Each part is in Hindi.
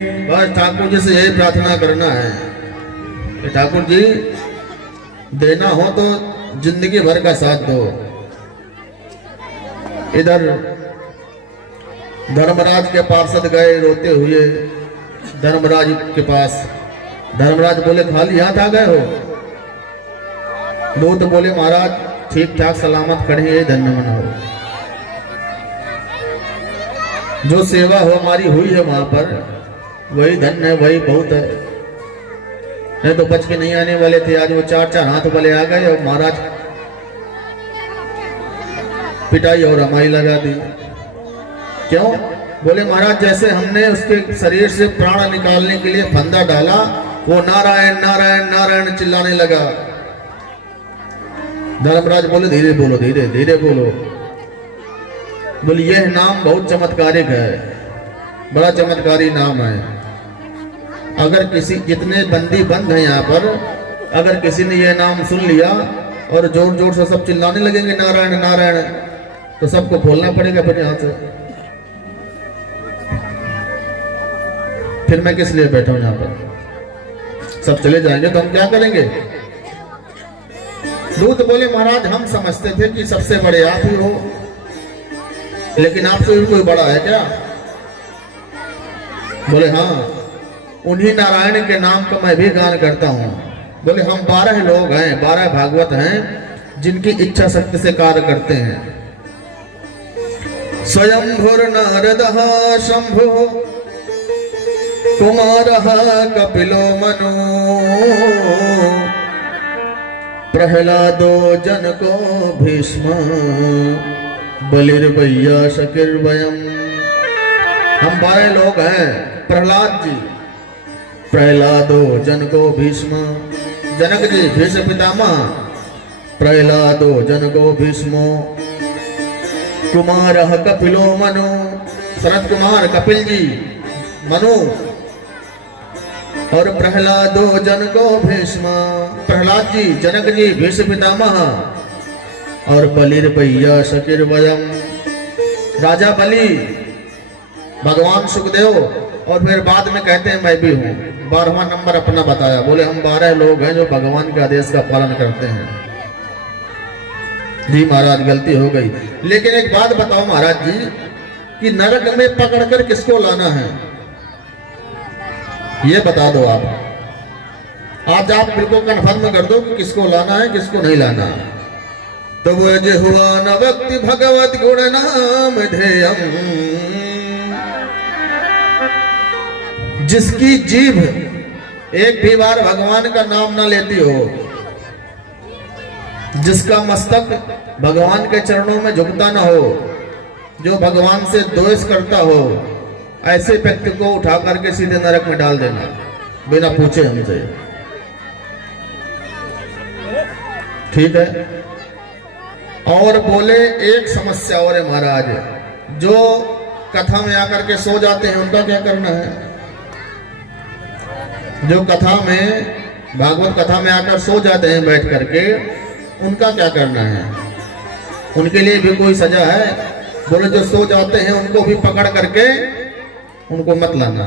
बस ठाकुर जी से यही प्रार्थना करना है कि ठाकुर जी देना हो तो जिंदगी भर का साथ दो। इधर धर्मराज के पार्षद गए रोते हुए धर्मराज के पास। धर्मराज बोले खाली हाथ आ गए हो? दूत बोले महाराज ठीक ठाक सलामत खड़े हैं, धन्य मन हो। जो सेवा हो हमारी हुई है वहां पर वही धन्य है, वही बहुत है। नहीं तो बच के नहीं आने वाले थे। आज वो चार चार हाथ वाले आ गए और महाराज पिटाई और रमाई लगा दी। क्यों? बोले महाराज जैसे हमने उसके शरीर से प्राण निकालने के लिए फंदा डाला वो नारायण नारायण नारायण चिल्लाने लगा। धर्मराज बोले धीरे बोलो, धीरे धीरे बोलो। बोले यह नाम बहुत चमत्कारिक है, बड़ा चमत्कारी नाम है। अगर किसी जितने बंदी बंद हैं यहाँ पर, अगर किसी ने यह नाम सुन लिया और जोर जोर से सब चिल्लाने लगेंगे नारायण नारायण, तो सबको खोलना पड़ेगा फिर यहाँ से। फिर मैं किस लिए बैठा हूं यहाँ पर? सब चले जाएंगे तो हम क्या करेंगे? दूत बोले महाराज हम समझते थे कि सबसे बड़े आप ही हो, लेकिन आपसे भी कोई बड़ा है क्या? बोले हाँ, उन्हीं नारायण के नाम का मैं भी गान करता हूं। बोले हम 12 लोग हैं, 12 भागवत हैं जिनकी इच्छा शक्ति से कार्य करते हैं। स्वयंभुर नारदः शंभु कुमारः कपिलो मनु प्रहलादो जनको भीष्म बलिर्वय्या शकिर्वयम्। हम 12 लोग हैं। प्रहलाद जी, प्रहलादो जनको भीष्म, जनक जी भीष्म पितामह, प्रहलादो जनको भीष्मो, कुमारः कपिलो मनु, शरद कुमार कपिल जी, मनु, और प्रहलादो जनको भीष्म, प्रहलाद जी, जनक जी भीष्म पितामह, और बलिर्वय्या शकिर्वयम्, राजा बलि, भगवान सुखदेव, और फिर बाद में कहते हैं मैं भी हूं। 12वां नंबर अपना बताया। बोले हम 12 लोग हैं जो भगवान के आदेश का पालन करते हैं। जी महाराज गलती हो गई, लेकिन एक बात बताओ महाराज जी कि नरक में पकड़कर किसको लाना है ये बता दो आप। आज आप बिल्कुल कन्फर्म कर दो कि किसको लाना है किसको नहीं लाना। तो वो जो हुआ न व्यक्ति भगवत गुण नाम ध्येयम, जिसकी जीभ एक भी बार भगवान का नाम ना लेती हो, जिसका मस्तक भगवान के चरणों में झुकता ना हो, जो भगवान से द्वेष करता हो, ऐसे व्यक्ति को उठा करके सीधे नरक में डाल देना बिना पूछे हमसे। ठीक है? और बोले एक समस्या और है महाराज, जो कथा में आकर के सो जाते हैं उनका क्या करना है? जो कथा में भागवत कथा में आकर सो जाते हैं बैठ करके, उनका क्या करना है? उनके लिए भी कोई सजा है? बोले जो सो जाते हैं उनको भी पकड़ करके उनको मत लाना,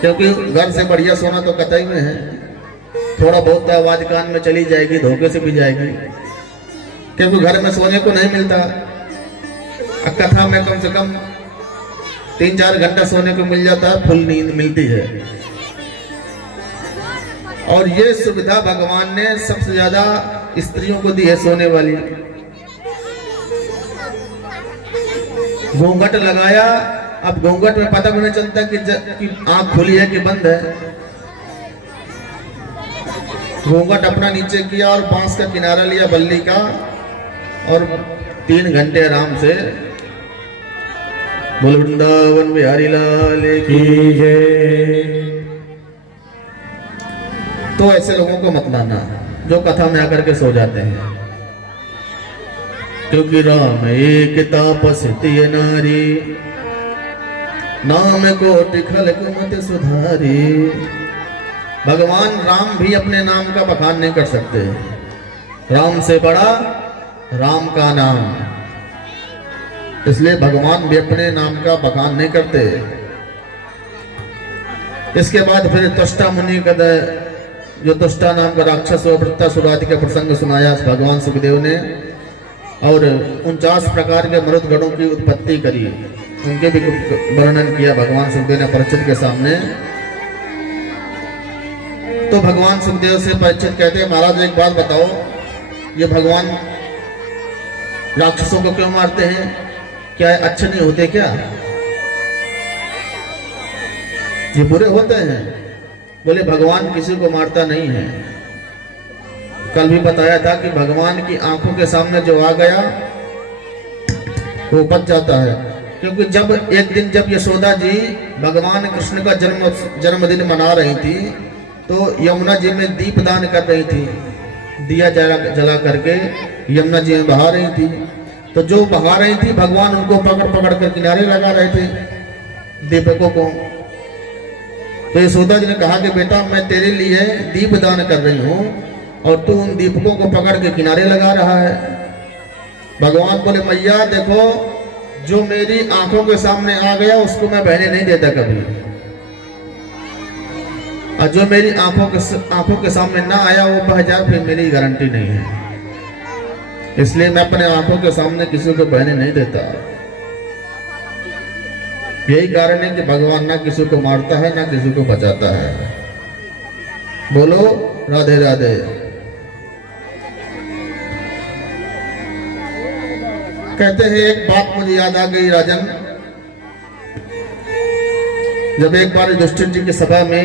क्योंकि घर से बढ़िया सोना तो कतई में है। थोड़ा बहुत आवाज कान में चली जाएगी, धोखे से भी जाएगी, क्योंकि घर में सोने को नहीं मिलता। कथा में कम से कम 3-4 घंटा सोने को मिल जाता है, फुल नींद मिलती है। और ये सुविधा भगवान ने सबसे ज्यादा स्त्रियों को दी है, सोने वाली। घूंघट लगाया, अब घूंघट में पता भी नहीं चलता कि आंख खुली है कि बंद है। घूंघट अपना नीचे किया और बांस का किनारा लिया बल्ली का, और 3 घंटे आराम से बोल वृंदावन बिहारी लाल की जय। तो ऐसे लोगों को मत लाना जो कथा में आकर के सो जाते हैं, क्योंकि राम एक तापस्ती नारी, नाम कोटि खलक मत सुधारी। भगवान राम भी अपने नाम का बखान नहीं कर सकते। राम से बड़ा राम का नाम, इसलिए भगवान भी अपने नाम का बखान नहीं करते। इसके बाद फिर त्वष्टा मुनि का जो त्वष्टा नाम का राक्षस और वृत्तासुरादि का प्रसंग सुनाया भगवान सुखदेव ने, और 49 प्रकार के मरुदगणों की उत्पत्ति करी, उनके भी वर्णन किया भगवान सुखदेव ने परीक्षित के सामने। तो भगवान सुखदेव से परीक्षित कहते हैं, महाराज एक बात बताओ, ये भगवान राक्षसों को क्यों मारते हैं? क्या अच्छे नहीं होते क्या? ये बुरे होते हैं? बोले भगवान किसी को मारता नहीं है। कल भी बताया था कि भगवान की आंखों के सामने जो आ गया वो बच जाता है, क्योंकि जब एक दिन जब यशोदा जी भगवान कृष्ण का जन्मदिन मना रही थी, तो यमुना जी में दीप दान कर रही थी, दिया जला करके यमुना जी में बहा रही थी। तो जो बहा रही थी भगवान उनको पकड़ पकड़ कर किनारे लगा रहे थे, दीपकों को। तो यशोदा जी ने कहा कि बेटा मैं तेरे लिए दीप दान कर रही हूँ और तू उन दीपकों को पकड़ के किनारे लगा रहा है। भगवान बोले मैया देखो, जो मेरी आंखों के सामने आ गया उसको मैं बहने नहीं देता कभी, और जो मेरी आंखों के सामने ना आया वो बह जाए फिर मेरी गारंटी नहीं है। इसलिए मैं अपने आंखों के सामने किसी को बहने नहीं देता। यही कारण है कि भगवान ना किसी को मारता है ना किसी को बचाता है। बोलो राधे राधे। कहते हैं एक बात मुझे याद आ गई राजन, जब एक बार युधिष्ठिर जी की सभा में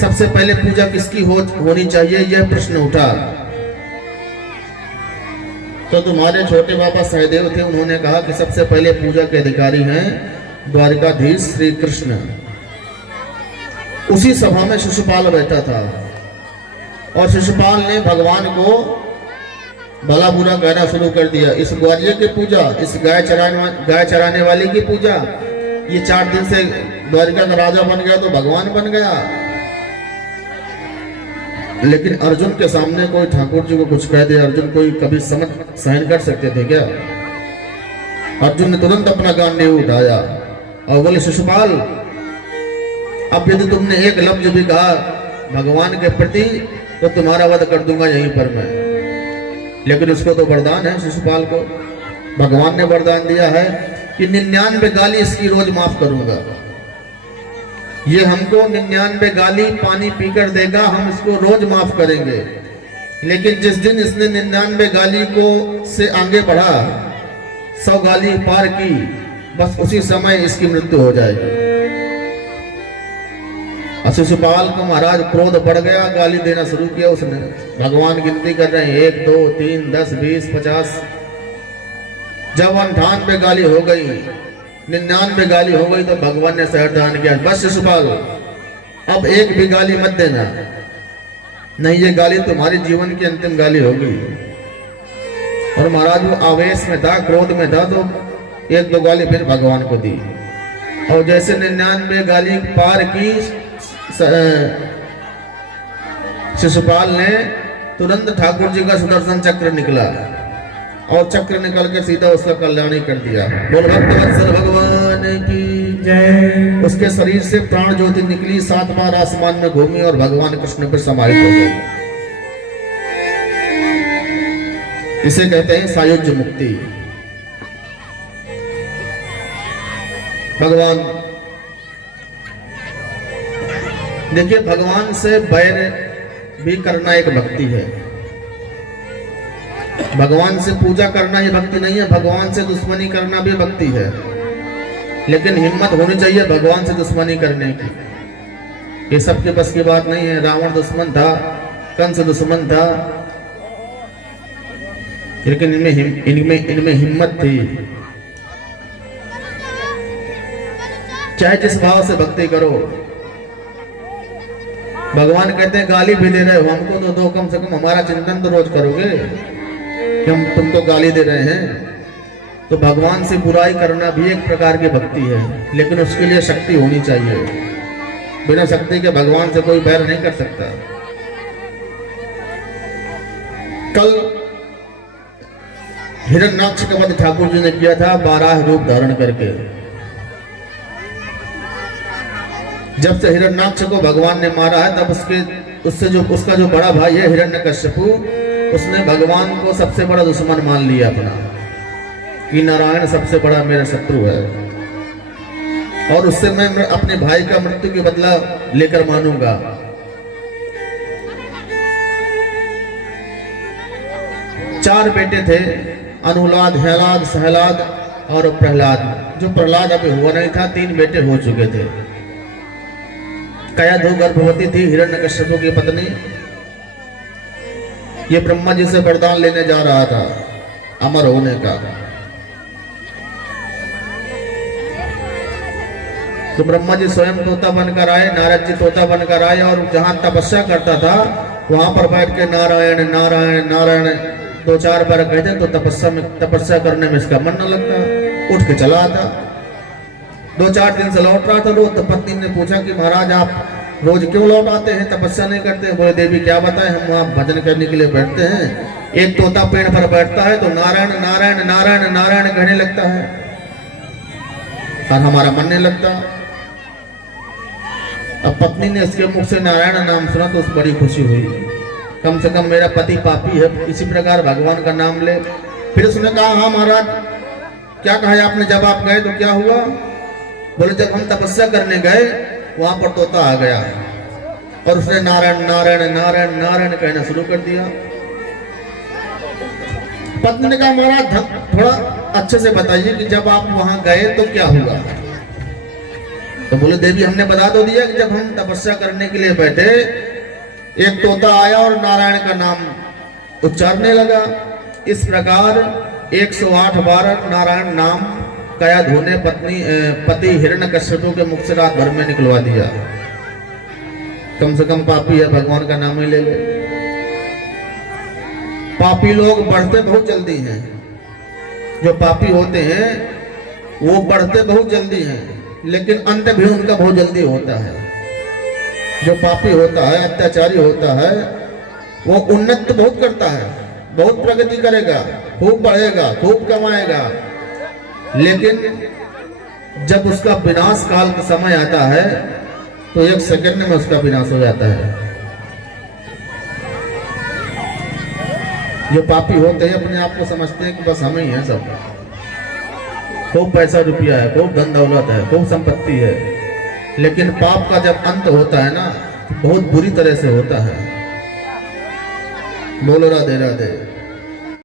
सबसे पहले पूजा किसकी होनी चाहिए यह प्रश्न उठा, तो तुम्हारे छोटे बाबा सहदेव थे, उन्होंने कहा कि सबसे पहले पूजा के अधिकारी हैं द्वारिकाधीश श्री कृष्ण। उसी सभा में शिशुपाल बैठा था और शिशुपाल ने भगवान को भला बुरा कहना शुरू कर दिया। इस ग्वारिये की पूजा, इस गाय चराने वाले की पूजा, ये 4 दिन से द्वारिका का राजा बन गया तो भगवान बन गया। लेकिन अर्जुन के सामने कोई ठाकुर जी को कुछ कह दे, अर्जुन कोई कभी समझ सहन कर सकते थे क्या? अर्जुन ने तुरंत अपना गांडीव उठाया और बोले शिशुपाल, अब यदि तुमने एक लफ्ज भी कहा भगवान के प्रति तो तुम्हारा वध कर दूंगा यहीं पर मैं। लेकिन उसको तो वरदान है, शिशुपाल को भगवान ने वरदान दिया है कि 99 गाली इसकी रोज माफ करूंगा। ये हमको 99 गाली पानी पीकर देगा, हम इसको रोज माफ करेंगे। लेकिन जिस दिन इसने 99 गाली को से आगे बढ़ा, 100 गाली पार की, बस उसी समय इसकी मृत्यु हो जाएगी। शिशुपाल को महाराज क्रोध बढ़ गया, गाली देना शुरू किया उसने। भगवान गिनती कर रहे हैं 1 2 3 10 20 50। जब 98 गाली हो गई, 99 गाली हो गई, तो भगवान ने सावधान किया, बस शिशुपाल अब एक भी गाली मत देना, नहीं ये गाली तुम्हारे जीवन की अंतिम गाली होगी। और महाराज वो आवेश में था, क्रोध में था, तो 1 2 गाली फिर भगवान को दी। और जैसे 99 गाली पार की शिशुपाल ने, तुरंत ठाकुर जी का सुदर्शन चक्र निकला और चक्र निकल के सीधा उसका कल्याण ही कर दिया। बोल भक्तवत्सल भगवान की जय। उसके शरीर से प्राण ज्योति निकली, 7 बार आसमान में घूमी और भगवान कृष्ण पर समाहित हो गई। इसे कहते हैं सायुज्य मुक्ति। भगवान देखिए, भगवान से बैर भी करना एक भक्ति है। भगवान से पूजा करना ही भक्ति नहीं है, भगवान से दुश्मनी करना भी भक्ति है। लेकिन हिम्मत होनी चाहिए भगवान से दुश्मनी करने की। ये सबके बस की बात नहीं है। रावण दुश्मन था, कंस दुश्मन था, लेकिन इनमें हिम्मत थी। चाहे जिस भाव से भक्ति करो। भगवान कहते हैं गाली भी दे रहे हो हमको तो दो, कम से कम हमारा चिंतन तो रोज करोगे कि हम तुमको गाली दे रहे हैं। तो भगवान से बुराई करना भी एक प्रकार की भक्ति है, लेकिन उसके लिए शक्ति होनी चाहिए। बिना शक्ति के भगवान से कोई बैर नहीं कर सकता। कल हिरण्याक्ष का वध ठाकुर जी ने किया था 12 रूप धारण करके। जब से हिरण्याक्ष को भगवान ने मारा है तब उसका जो बड़ा भाई है हिरण्यकश्यपु, उसने भगवान को सबसे बड़ा दुश्मन मान लिया अपना, कि नारायण सबसे बड़ा मेरा शत्रु है और उससे मैं अपने भाई का मृत्यु के बदला लेकर मानूंगा। चार बेटे थे, अनुलाद, हेलाद, सहलाद और प्रहलाद। जो प्रहलाद अभी हुआ नहीं था, 3 बेटे हो चुके थे। कयाधु गर्भवती थी, हिरण्यकश्यप की पत्नी। ये ब्रह्मा जी से वरदान लेने जा रहा था अमर होने का। तो ब्रह्मा जी स्वयं तोता बनकर आए, नारद जी तोता बनकर आए और जहां तपस्या करता था वहां पर बैठ के नारायण नारायण नारायण 2-4 बार कहते तो तपस्या करने में इसका मन न लगता, उठ के चला आता। 2-4 दिन से लौट रहा था रोज। तो पत्नी ने पूछा कि महाराज आप रोज क्यों लौट आते हैं, तपस्या नहीं करते? बोले देवी क्या बताएं, हम वहाँ भजन करने के लिए बैठते हैं। एक तोता पेड़ पर बैठता है तो नारायण नारायण नारायण नारायण कहने लगता है और हमारा मन नहीं लगता। अब पत्नी ने इसके मुख से नारायण नाम सुना तो उसको बड़ी खुशी हुई, कम से कम मेरा पति पापी है, इसी प्रकार भगवान का नाम ले। फिर उसने कहा हाँ महाराज क्या कहा आपने, जब आप गए तो क्या हुआ? बोले जब हम तपस्या करने गए वहां पर तोता आ गया और उसने नारायण नारायण नारायण नारायण कहना शुरू कर दिया। पत्नी ने कहा महाराज थोड़ा अच्छे से बताइए कि जब आप वहां गए तो क्या हुआ? तो बोले देवी हमने बता तो दिया कि जब हम तपस्या करने के लिए बैठे एक तोता आया और नारायण का नाम उच्चारने लगा। इस प्रकार 108 बार नारायण नाम कयाधु ने पति हिरण्यकश्यप के मुख से रात भर में निकलवा दिया। कम से कम पापी है, भगवान का नाम ही ले ले। पापी लोग बढ़ते बहुत जल्दी हैं, जो पापी होते हैं वो बढ़ते बहुत जल्दी हैं, लेकिन अंत भी उनका बहुत जल्दी होता है। जो पापी होता है, अत्याचारी होता है, वो उन्नत बहुत करता है, बहुत प्रगति करेगा, खूब बढ़ेगा, खूब कमाएगा, लेकिन जब उसका विनाश काल का समय आता है तो 1 सेकंड में उसका विनाश हो जाता है। जो पापी होते हैं अपने आप को समझते हैं कि बस हम ही हैं सब, खूब पैसा रुपया है, खूब धन दौलत है, खूब संपत्ति है, लेकिन पाप का जब अंत होता है ना बहुत बुरी तरह से होता है। बोलो राधे राधे।